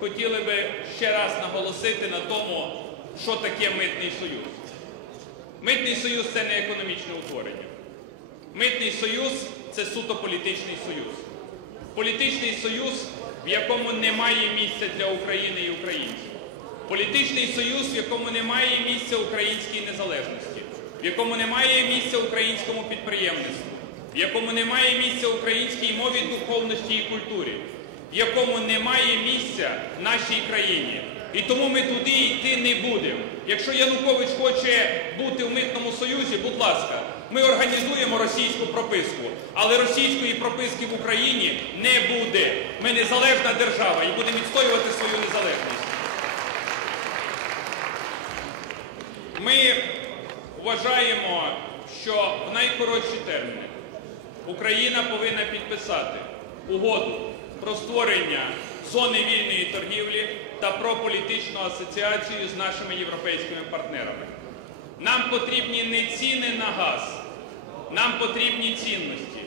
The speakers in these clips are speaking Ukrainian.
хотіли би ще раз наголосити на тому, що таке митний союз. Митний союз це не економічне утворення. Митний союз це суто політичний союз. Політичний союз, в якому немає місця для України і українців. Політичний союз, в якому немає місця українській незалежності, в якому немає місця українському підприємництву, в якому немає місця українській мові, духовності і культурі, в якому немає місця в нашій країні. І тому ми туди йти не будемо. Якщо Янукович хоче бути в митному союзі, будь ласка, ми організуємо російську прописку, але російської прописки в Україні не буде. Ми незалежна держава і будемо відстоювати свою незалежність. Ми вважаємо, що в найкоротші терміни Україна повинна підписати угоду про створення зони вільної торгівлі та про політичну асоціацію з нашими європейськими партнерами. Нам потрібні не ціни на газ, нам потрібні цінності.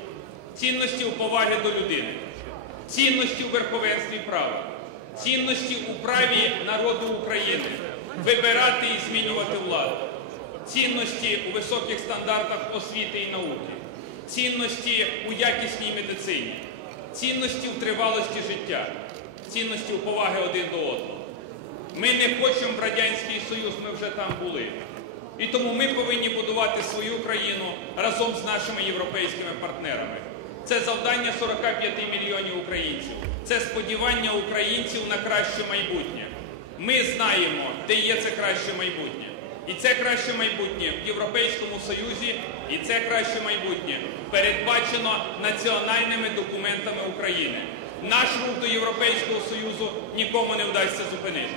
Цінності у поваги до людини, цінності у верховенстві права, цінності у праві народу України вибирати і змінювати владу, цінності у високих стандартах освіти і науки, цінності у якісній медицині, цінності в тривалості життя, цінності у поваги один до одного. Ми не хочемо в Радянський Союз, ми вже там були. І тому ми повинні будувати свою країну разом з нашими європейськими партнерами. Це завдання 45 мільйонів українців. Це сподівання українців на краще майбутнє. Ми знаємо, де є це краще майбутнє. І це краще майбутнє в Європейському Союзі, і це краще майбутнє передбачено національними документами України. Наш рух до Європейського Союзу нікому не вдасться зупинити.